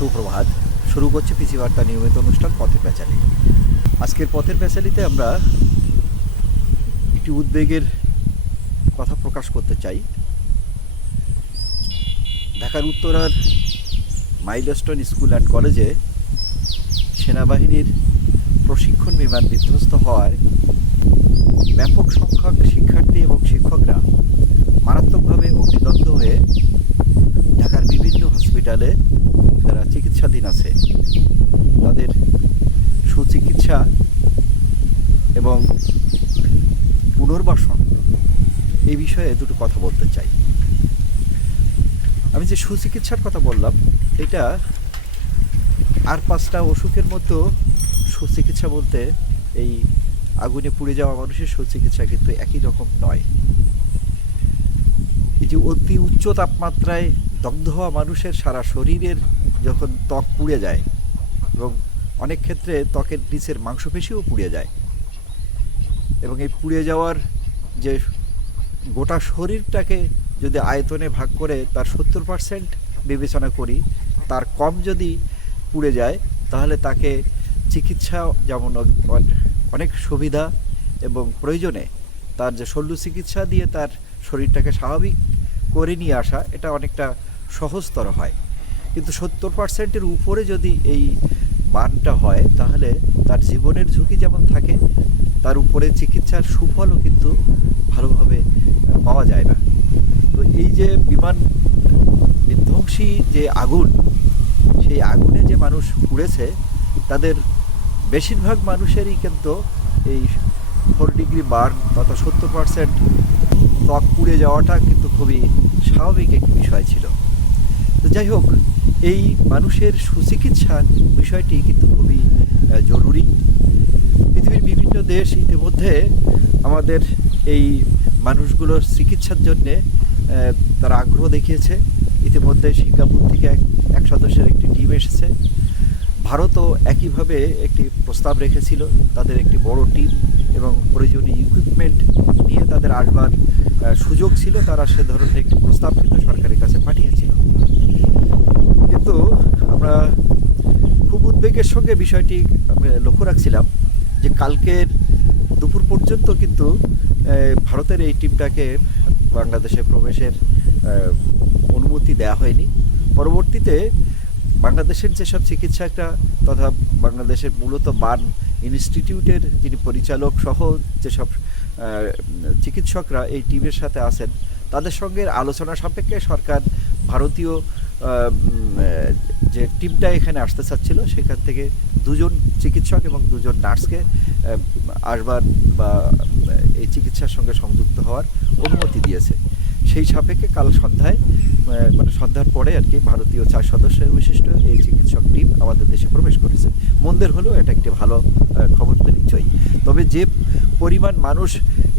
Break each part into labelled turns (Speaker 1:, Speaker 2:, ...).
Speaker 1: সুপ্রভাত। শুরু করছে পিসি বার্তা নিয়মিত অনুষ্ঠান পথের প্যাচালি। আজকের পথের প্যাচালিতে আমরা একটি উদ্বেগের কথা প্রকাশ করতে চাই। ঢাকার উত্তরার মাইলস্টোন স্কুল অ্যান্ড কলেজে সেনাবাহিনীর প্রশিক্ষণ বিমান বিধ্বস্ত হওয়ায় ব্যাপক সংখ্যক শিক্ষার্থী এবং শিক্ষকরা মারাত্মকভাবে অগ্নিদগ্ধ হয়ে ঢাকার বিভিন্ন হসপিটালে যারা চিকিৎসাধীন আছে তাদের সুচিকিৎসা এবং পুনর্বাসন এই বিষয়ে দুটো কথা বলতে চাই। আমি যে সুচিকিৎসার কথা বললাম, এটা আর পাঁচটা অসুখের মতো সুচিকিৎসা বলতে এই আগুনে পুড়ে যাওয়া মানুষের সুচিকিৎসা কিন্তু একই রকম নয়। এই যে অতি উচ্চ তাপমাত্রায় দগ্ধ হওয়া মানুষের সারা শরীরের যখন ত্বক পুড়ে যায় এবং অনেক ক্ষেত্রে ত্বকের নিচের মাংসপেশিও পুড়ে যায় এবং এই পুড়ে যাওয়ার যে গোটা শরীরটাকে যদি আয়তনে ভাগ করে তার সত্তর পার্সেন্ট বিবেচনা করি, তার কম যদি পুড়ে যায়, তাহলে তাকে চিকিৎসা যেমন অনেক সুবিধা এবং প্রয়োজনে তার যে শল্য চিকিৎসা দিয়ে তার শরীরটাকে স্বাভাবিক করে নিয়ে আসা, এটা অনেকটা সহজতর হয়। কিন্তু সত্তর পার্সেন্টের উপরে যদি এই বানটা হয়, তাহলে তার জীবনের ঝুঁকি যেমন থাকে তার উপরে চিকিৎসার সুফলও কিন্তু ভালোভাবে পাওয়া যায় না। তো এই যে বিমান বিধ্বংসী যে আগুন, সেই আগুনে যে মানুষ পুড়েছে, তাদের বেশিরভাগ মানুষেরই কিন্তু এই ফোর ডিগ্রি বার্ন তথা সত্তর পার্সেন্ট ত্বক পুড়ে যাওয়াটা কিন্তু খুবই স্বাভাবিক একটি বিষয় ছিল। তো যাই হোক এই মানুষের সুচিকিৎসার বিষয়টি কিন্তু খুবই জরুরি। পৃথিবীর বিভিন্ন দেশ ইতিমধ্যে আমাদের এই মানুষগুলোর চিকিৎসার জন্যে তারা আগ্রহ দেখিয়েছে। ইতিমধ্যে সিঙ্গাপুর থেকে এক এক সদস্যের একটি টিম এসেছে। ভারতও একইভাবে একটি প্রস্তাব রেখেছিল, তাদের একটি বড় টিম এবং প্রয়োজনীয় ইকুইপমেন্ট নিয়ে তাদের আসবার সুযোগ ছিল। তারা সে ধরনের একটি প্রস্তাব কিন্তু সরকারের কাছে পাঠিয়েছিল। কিন্তু আমরা খুব উদ্বেগের সঙ্গে বিষয়টি লক্ষ্য রাখছিলাম যে কালকের দুপুর পর্যন্ত কিন্তু ভারতের এই টিমটাকে বাংলাদেশে প্রবেশের অনুমতি দেওয়া হয়নি। পরবর্তীতে বাংলাদেশের যেসব চিকিৎসকরা তথা বাংলাদেশের মূলত বান ইনস্টিটিউটের যিনি পরিচালক সহ যেসব চিকিৎসকরা এই টিমের সাথে আছেন, তাদের সঙ্গে আলোচনা সাপেক্ষে সরকার ভারতীয় যে টিমটা এখানে আসতে চাচ্ছিল, সেখান থেকে দুজন চিকিৎসক এবং দুজন নার্সকে আসবার বা এই চিকিৎসার সঙ্গে সংযুক্ত হওয়ার অনুমতি দিয়েছে। সেই সাপেক্ষে কাল সন্ধ্যায় মানে সন্ধ্যার পরে আর কি ভারতীয় চার সদস্যের বিশিষ্ট এই চিকিৎসক টিম আমাদের দেশে প্রবেশ করেছে। মন্দের হলেও এটা একটি ভালো খবর তো নিশ্চয়ই। তবে যে পরিমাণ মানুষ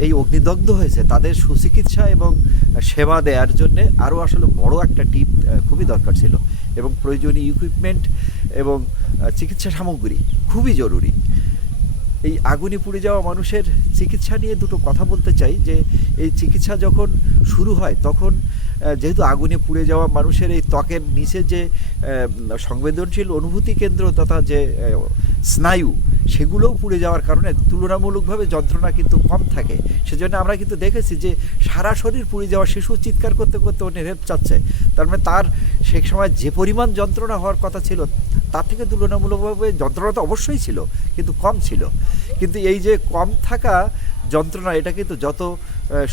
Speaker 1: এই অগ্নিদগ্ধ হয়েছে, তাদের সুচিকিৎসা এবং সেবা দেওয়ার জন্য আরও আসলে বড় একটা টিম খুবই দরকার ছিল। এবং প্রয়োজনীয় ইকুইপমেন্ট এবং চিকিৎসা সামগ্রী খুবই জরুরি। এই আগুনে পুড়ে যাওয়া মানুষের চিকিৎসা নিয়ে দুটো কথা বলতে চাই, যে এই চিকিৎসা যখন শুরু হয়, তখন যেহেতু আগুনে পুড়ে যাওয়া মানুষের এই ত্বকের নিচে যে সংবেদনশীল অনুভূতি কেন্দ্র তথা যে স্নায়ু সেগুলোও পুড়ে যাওয়ার কারণে তুলনামূলকভাবে যন্ত্রণা কিন্তু কম থাকে। সেজন্য আমরা কিন্তু দেখেছি যে সারা শরীর পুড়ে যাওয়া শিশু চিৎকার করতে করতে ও নেভে চাচ্ছে। তার মানে তার সে সময় যে পরিমাণ যন্ত্রণা হওয়ার কথা ছিল, তার থেকে তুলনামূলকভাবে যন্ত্রণা তো অবশ্যই ছিল, কিন্তু কম ছিল। কিন্তু এই যে কম থাকা যন্ত্রণা, এটা কিন্তু যত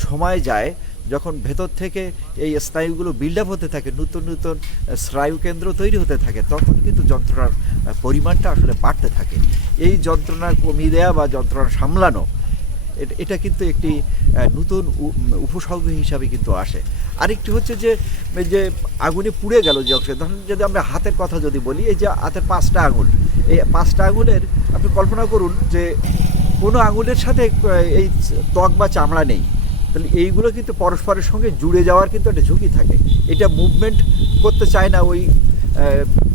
Speaker 1: সময় যায় যখন ভেতর থেকে এই স্নায়ুগুলো বিল্ড আপ হতে থাকে নতুন নতুন আহ, স্নায়ু কেন্দ্র তৈরি হতে থাকে তখন কিন্তু যন্ত্রণার পরিমাণটা আসলে বাড়তে থাকে। এই যন্ত্রণা কমিয়ে দেওয়া বা যন্ত্রণা সামলানো এটা কিন্তু একটি নতুন উপসর্গ হিসাবে কিন্তু আসে। আরেকটি হচ্ছে যে যে আগুনে পুড়ে গেল যে অংশে ধরুন যদি আমরা হাতের কথা যদি বলি এই যে হাতের পাঁচটা আঙুল এই পাঁচটা আঙুলের আপনি কল্পনা করুন যে কোনো আঙুলের সাথে এই ত্বক বা চামড়া নেই। তাহলে এইগুলো কিন্তু পরস্পরের সঙ্গে জুড়ে যাওয়ার কিন্তু একটা ঝুঁকি থাকে। এটা মুভমেন্ট করতে চায় না ওই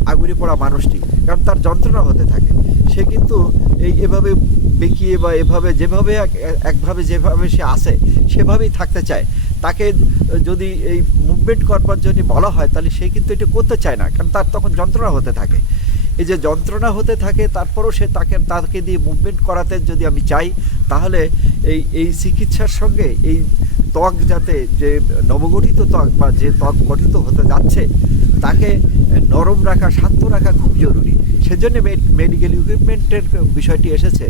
Speaker 1: আগুনে পড়া মানুষটি। কারণ তার যন্ত্রণা হতে থাকে। সে কিন্তু এই এভাবে বেঁকিয়ে বা এভাবে যেভাবে এক- একভাবে যেভাবে সে আসে, সেভাবেই থাকতে চায়। তাকে যদি এই মুভমেন্ট করবার জন্য বলা হয়, তাহলে সে কিন্তু এটা করতে চায় না। কারণ তার তখন যন্ত্রণা হতে থাকে। এই যে যন্ত্রণা হতে থাকে, তারপরও সে তাকে তাকে দিয়ে মুভমেন্ট করাতে যদি আমি চাই, তাহলে এই এই চিকিৎসার সঙ্গে এই ত্বক যাতে যে নবগঠিত ত্বক বা যে ত্বক গঠিত হতে যাচ্ছে, তাকে নরম রাখা, শান্ত রাখা খুব জরুরি। সেজন্য মেডিকেল ইকুইপমেন্টের বিষয়টি এসেছে।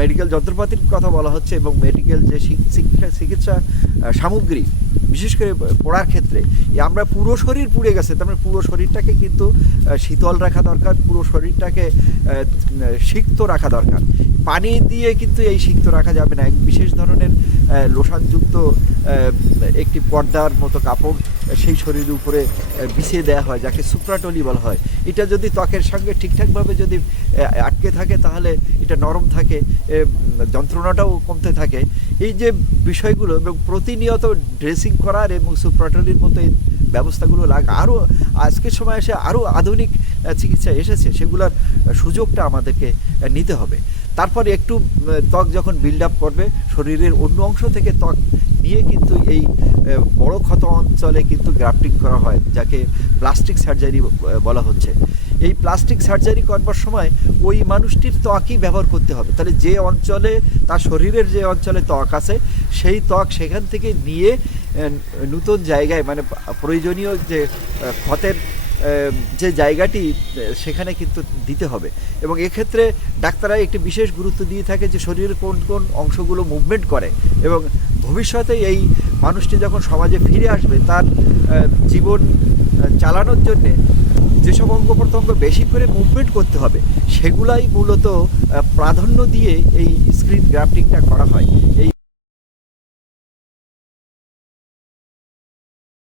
Speaker 1: মেডিকেল যন্ত্রপাতির কথা বলা হচ্ছে এবং মেডিকেল যে চিকিৎসা চিকিৎসা সামগ্রী বিশেষ করে পড়ার ক্ষেত্রে আমরা পুরো শরীর পুড়ে গেছে, তার মানে পুরো শরীরটাকে কিন্তু শীতল রাখা দরকার, পুরো শরীরটাকে সিক্ত রাখা দরকার। পানি দিয়ে কিন্তু এই সিক্ত রাখা যাবে না, এক বিশেষ ধরনের আহ, লোশানযুক্ত একটি পর্দার মতো কাপড় সেই শরীরের উপরে বিছিয়ে দেওয়া হয় যাকে সুপ্রাটলি বলা হয়। এটা যদি ত্বকের সঙ্গে ঠিকঠাকভাবে যদি আটকে থাকে তাহলে এটা নরম থাকে যন্ত্রণাটাও কমতে থাকে। এই যে বিষয়গুলো এবং প্রতিনিয়ত ড্রেসিং করার এবং সুপ্রাটলির মতো ব্যবস্থাগুলো লাগ, আরও আজকের সময় এসে আরও আধুনিক চিকিৎসা এসেছে, সেগুলোর সুযোগটা আমাদেরকে নিতে হবে। তারপরে একটু ত্বক যখন বিল্ড আপ করবে, শরীরের অন্য অংশ থেকে ত্বক নিয়ে কিন্তু এই বড় ক্ষত অঞ্চলে কিন্তু গ্রাফটিং করা হয়, যাকে প্লাস্টিক সার্জারি বলা হচ্ছে। এই প্লাস্টিক সার্জারি করবার সময় ওই মানুষটির ত্বকই ব্যবহার করতে হবে। তাহলে যে অঞ্চলে, তার শরীরের যে অঞ্চলে ত্বক আছে, সেই ত্বক সেখান থেকে নিয়ে নূতন জায়গায় মানে প্রয়োজনীয় যে ক্ষতের যে জায়গাটি সেখানে কিন্তু দিতে হবে। এবং এক্ষেত্রে ডাক্তাররা একটি বিশেষ গুরুত্ব দিয়ে থাকে যে, শরীরের কোন কোন অংশগুলো মুভমেন্ট করে। এবং ভবিষ্যতে এই মানুষটি যখন সমাজে ফিরে আসবে, তার জীবন চালানোর জন্যে যেসব অঙ্গ প্রত্যঙ্গ বেশি করে মুভমেন্ট করতে হবে, সেগুলাই মূলত প্রাধান্য দিয়ে এই স্ক্রিন গ্রাফটিংটা করা হয়। এই